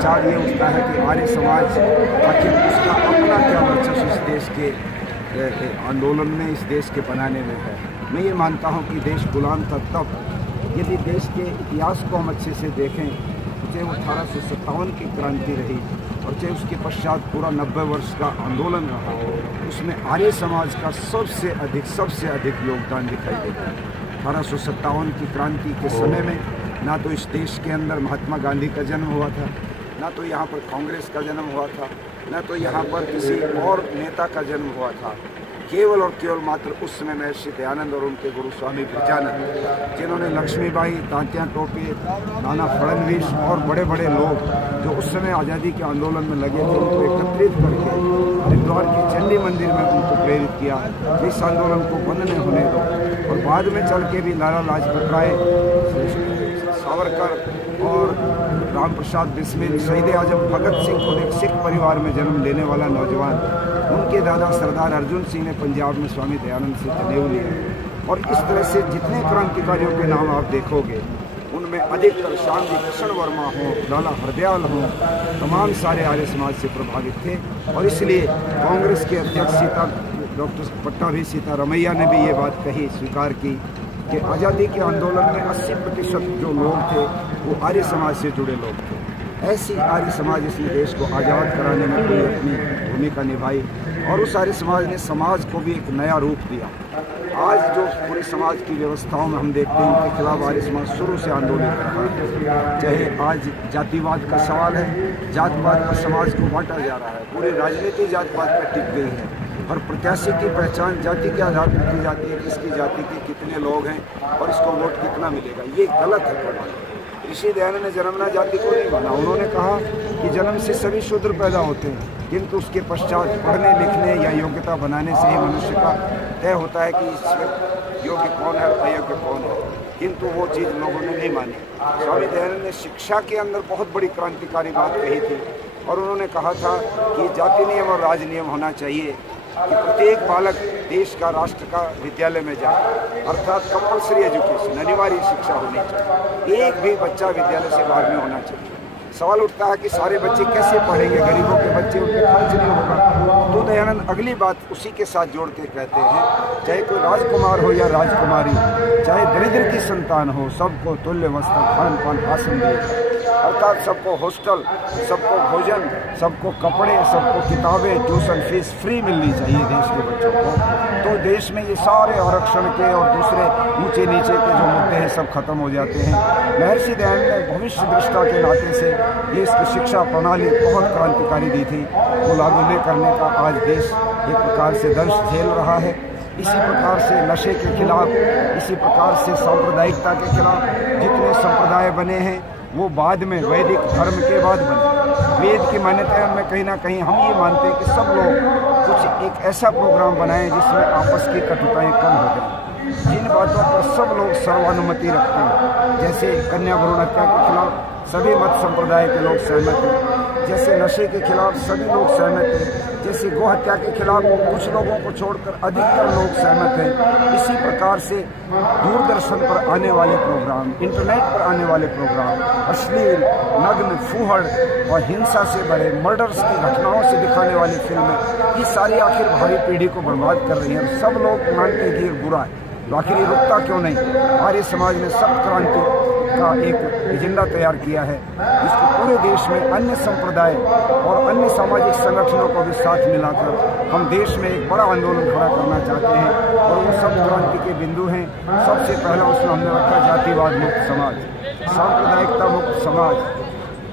विचार ये उठता है कि आर्य समाज आखिर उसका अपना क्या वर्चस्व इस देश के आंदोलन में, इस देश के बनाने में है। मैं ये मानता हूँ कि देश गुलाम था तब। यदि देश के इतिहास को हम अच्छे से देखें, चाहे वो 1857 की क्रांति रही और चाहे उसके पश्चात पूरा 90 वर्ष का आंदोलन रहा, उसमें आर्य समाज का सबसे अधिक योगदान दिखाई देता है। 1857 की क्रांति के समय में ना तो इस देश के अंदर महात्मा गांधी का जन्म हुआ था, ना तो यहाँ पर कांग्रेस का जन्म हुआ था, ना तो यहाँ पर किसी और नेता का जन्म हुआ था। केवल और केवल मात्र उस समय महर्षि दयानंद और उनके गुरु स्वामी ब्रजानंद, जिन्होंने लक्ष्मीबाई, तात्या टोपे, नाना फडणवीस और बड़े बड़े लोग जो उस समय आज़ादी के आंदोलन में लगे थे, उनको एकत्रित करके हरिद्वार के चंडी मंदिर में उनको प्रेरित किया, इस आंदोलन को बंद नहीं होने दो। और बाद में चल के भी लाला लाजपत राय, सावरकर और राम प्रसाद बिस्मिल, शहीद आजम भगत सिंह, खुद एक सिख परिवार में जन्म लेने वाला नौजवान, उनके दादा सरदार अर्जुन सिंह ने पंजाब में स्वामी दयानंद से जनेऊ लिया। और इस तरह से जितने क्रांतिकारियों के नाम आप देखोगे, उनमें अधिकतर शांति कृष्ण वर्मा हो, लाला हरदयाल हो, तमाम सारे आर्य समाज से प्रभावित थे। और इसलिए कांग्रेस के अध्यक्ष डॉक्टर पट्टाभी सीतारमैया ने भी ये बात कही, स्वीकार की कि आज़ादी के आंदोलन में 80% जो लोग थे वो आर्य समाज से जुड़े लोग थे। ऐसी आर्य समाज इसने देश को आज़ाद कराने में पूरी अपनी भूमिका निभाई और उस आर्य समाज ने समाज को भी एक नया रूप दिया। आज जो पूरी समाज की व्यवस्थाओं में हम देखते हैं, उनके खिलाफ आर्य समाज शुरू से आंदोलन कर रहा है। चाहे आज जातिवाद का सवाल है, जातपात पर समाज को बांटा जा रहा है, पूरी राजनीति जातपात पर टिक गई है और प्रत्याशी की पहचान जाति के आधार पर की जाती है, किसकी जाति के कितने लोग हैं और इसको वोट कितना मिलेगा। ये गलत है प्रमाण। ऋषि दयानंद ने जन्मना जाति को नहीं माना। उन्होंने कहा कि जन्म से सभी शूद्र पैदा होते हैं, किंतु उसके पश्चात पढ़ने लिखने या योग्यता बनाने से ही मनुष्य का तय होता है कि इसमें योग्य कौन है और अयोग्य कौन है। किंतु वो चीज़ लोगों ने नहीं मानी। स्वामी दयानंद ने शिक्षा के अंदर बहुत बड़ी क्रांतिकारी बात कही थी और उन्होंने कहा था कि जाति नियम और राज नियम होना चाहिए कि प्रत्येक बालक देश का, राष्ट्र का विद्यालय में जाए, अर्थात कंपल्सरी एजुकेशन, अनिवार्य शिक्षा होनी चाहिए। एक भी बच्चा विद्यालय से बाहर नहीं होना चाहिए। सवाल उठता है कि सारे बच्चे कैसे पढ़ेंगे, गरीबों के बच्चे, उनके खर्च नहीं होगा। तो दयानंद अगली बात उसी के साथ जोड़ के कहते हैं, चाहे कोई राजकुमार हो या राजकुमारी, चाहे दरिद्र की संतान हो, सबको तुल्य वस्त्र, खान पान, आसन दिए। अर्थात सबको हॉस्टल, सबको भोजन, सबको कपड़े, सबको किताबें, ट्यूशन फीस फ्री मिलनी चाहिए देश के बच्चों को। तो देश में ये सारे आरक्षण के और दूसरे ऊंचे नीचे के जो मुद्दे हैं सब खत्म हो जाते हैं। महर्षि दयानंद ने भविष्य दृष्टा के नाते से देश की शिक्षा प्रणाली बहुत क्रांतिकारी दी थी, वो लागू न करने का आज देश एक प्रकार से दंश झेल रहा है। इसी प्रकार से नशे के खिलाफ, इसी प्रकार से सांप्रदायिकता के खिलाफ जितने संप्रदाय बने हैं वो बाद में वैदिक धर्म के बाद बने। वेद की मान्यता में कहीं ना कहीं हम ये मानते हैं कि सब लोग कुछ एक ऐसा प्रोग्राम बनाएं जिसमें आपस की कटुताएं कम हो जाएं। जिन बातों पर सब लोग सर्वानुमति रखते हैं, जैसे कन्या भ्रूण हत्या के खिलाफ सभी मत संप्रदाय के लोग सहमत हैं, जैसे नशे के खिलाफ सभी लोग सहमत हैं, जैसे गौ हत्या के खिलाफ कुछ लोगों को छोड़कर अधिकतर लोग सहमत हैं। इसी प्रकार से दूरदर्शन पर आने वाले प्रोग्राम, इंटरनेट पर आने वाले प्रोग्राम, अश्लील, नग्न, फूहड़ और हिंसा से भरे मर्डर्स की घटनाओं से दिखाने वाली फिल्में, ये सारी आखिर भावी पीढ़ी को बर्बाद कर रही हैं। सब लोग मानते हैं कि ये बुरा है, तो आखिर ये रुकता क्यों नहीं? आर्य समाज ने सख्त क्रांति का एक एजेंडा तैयार किया है, जिसको पूरे देश में अन्य संप्रदाय और अन्य सामाजिक संगठनों को भी साथ मिलाकर हम देश में एक बड़ा आंदोलन खड़ा करना चाहते हैं। और वो सब क्रांति के बिंदु हैं। सबसे पहला उसमें हमने रखा जातिवाद मुक्त समाज, सांप्रदायिकता मुक्त समाज,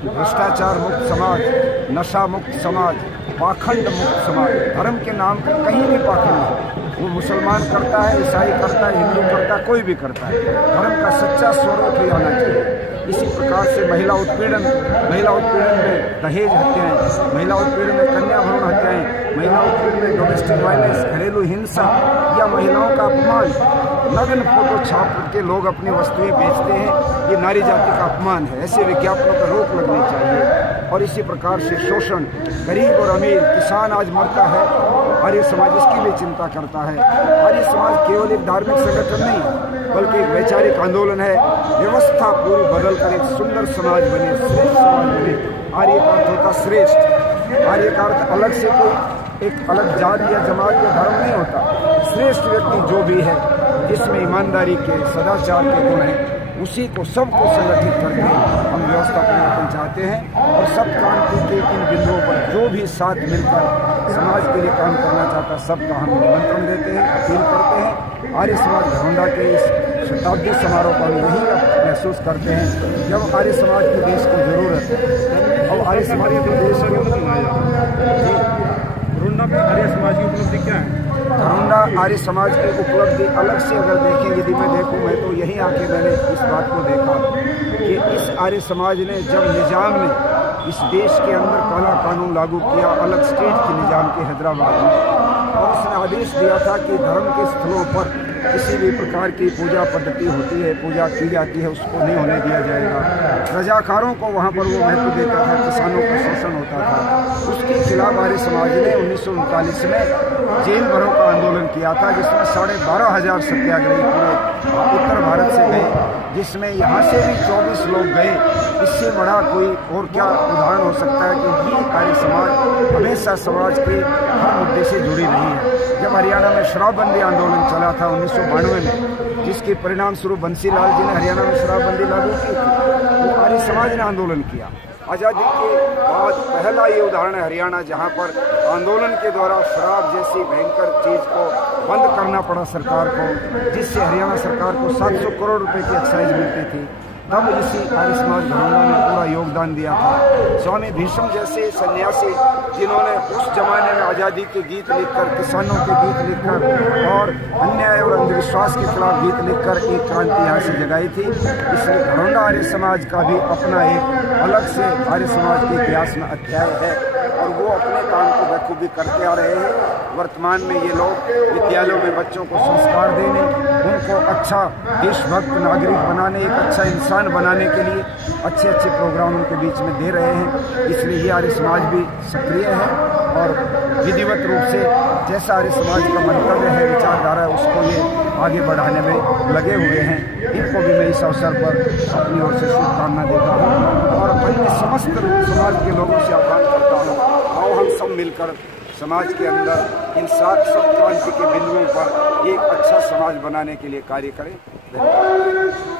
भ्रष्टाचार मुक्त समाज, नशा मुक्त समाज, पाखंड मुक्त समाज। धर्म के नाम पर कहीं भी पाखंड है, वो मुसलमान करता है, ईसाई करता है, हिंदू करता है, कोई भी करता है। धर्म का सच्चा स्वरूप ही आना चाहिए। इसी प्रकार से महिला उत्पीड़न में दहेज हत्याएं, महिला उत्पीड़न में कन्या भ्रूण हत्याएं, महिला उत्पीड़न में डोमेस्टिक वायलेंस, घरेलू हिंसा या महिलाओं का अपमान, नग्न फोटो छाप के लोग अपनी वस्तुएं बेचते हैं, ये नारी जाति का अपमान है। ऐसे विज्ञापनों पर रोक लगनी चाहिए। और इसी प्रकार से शोषण, गरीब और अमीर, किसान आज मरता है, आर्य समाज इसकी भी चिंता करता है। आर्य समाज केवल एक धार्मिक संगठन नहीं है, बल्कि एक वैचारिक आंदोलन है। व्यवस्था पूरी बदलकर एक सुंदर समाज बने, श्रेष्ठ समाज बने, आर्य का अर्थ होता श्रेष्ठ। आर्य का अर्थ अलग से कोई एक अलग जाति या जमात या धर्म नहीं होता। श्रेष्ठ व्यक्ति जो भी है, जिसमें ईमानदारी के, सदाचार के गुण हैं, उसी को सबको संगठित करके हम व्यवस्था परिवर्तन चाहते हैं। और सब क्रांति के इन बिंदुओं पर जो भी साथ मिलकर समाज के लिए काम करना चाहता है, सबका हम निमंत्रण देते हैं, अपील करते हैं। आर्य समाज घरौंडा के इस शताब्दी समारोह पर यही महसूस करते हैं जब आर्य समाज के देश को जरूरत है। और आर्य समाज के देश को घरौंडा में आर्य समाज की उपलब्धि क्या है? घरौंडा आर्य समाज की उपलब्धि अलग से अगर देखें, यदि मैं देखूं, मैं तो यहीं आके मैंने इस बात को देखा कि इस आर्य समाज ने जब निजाम ने इस देश के अंदर काला कानून लागू किया, अलग स्टेट के निजाम के हैदराबाद में, और उसने आदेश दिया था कि धर्म के स्थलों पर किसी भी प्रकार की पूजा पद्धति होती है, पूजा की जाती है, उसको नहीं होने दिया जाएगा। रजाकारों को वहाँ पर वो महत्व देता था, किसानों का शोषण होता था। उसके खिलाफ आर्य समाज ने 1939 में जेल भरों का आंदोलन किया था, जिसमें 12,500 सत्याग्रही पूरे उत्तर भारत से गए, जिसमें यहाँ से भी 24 लोग गए। इससे बड़ा कोई और क्या उदाहरण हो सकता है कि ये आर्य समाज हमेशा समाज के हर मुद्दे से जुड़ी रही है। जब हरियाणा में शराबबंदी आंदोलन चला था 1992 में, जिसके परिणाम स्वरूप बंसीलाल जी ने हरियाणा में शराबबंदी लागू की थी, वो आर्य समाज ने आंदोलन किया। आज़ादी के बाद पहला ये उदाहरण है हरियाणा, जहाँ पर आंदोलन के द्वारा शराब जैसी भयंकर चीज़ को बंद करना पड़ा सरकार को, जिससे हरियाणा सरकार को 700 करोड़ रुपए की एक्साइज मिलती थी। तब इसी आर्य समाज घरौंडा ने पूरा योगदान दिया था। स्वामी भीष्म जैसे सन्यासी, जिन्होंने उस जमाने में आज़ादी के गीत लिखकर, किसानों के गीत लिखकर और अन्याय और अंधविश्वास के खिलाफ गीत लिखकर एक क्रांति यहाँ से जगाई थी। इसलिए घरौंडा आर्य समाज का भी अपना एक अलग से आर्य समाज के इतिहास में अध्याय है, और वो अपने काम को बखूबी करते आ रहे हैं। वर्तमान में ये लोग विद्यालयों में बच्चों को संस्कार देने, उनको अच्छा देशभक्त नागरिक बनाने, एक अच्छा इंसान बनाने के लिए अच्छे अच्छे प्रोग्राम उनके बीच में दे रहे हैं। इसलिए ये आर्य समाज भी सक्रिय है और विधिवत रूप से जैसा आर्य समाज का मंतव्य है, विचारधारा है, उसको ये आगे बढ़ाने में लगे हुए हैं। इनको भी मैं इस अवसर पर अपनी ओर से शुभकामना देता हूँ और अन्य समस्त समाज के लोगों से आह्वान करता हूँ, आओ हम सब मिलकर समाज के अंदर इन 7 क्रांति के बिंदुओं पर एक अच्छा समाज बनाने के लिए कार्य करें। धन्यवाद।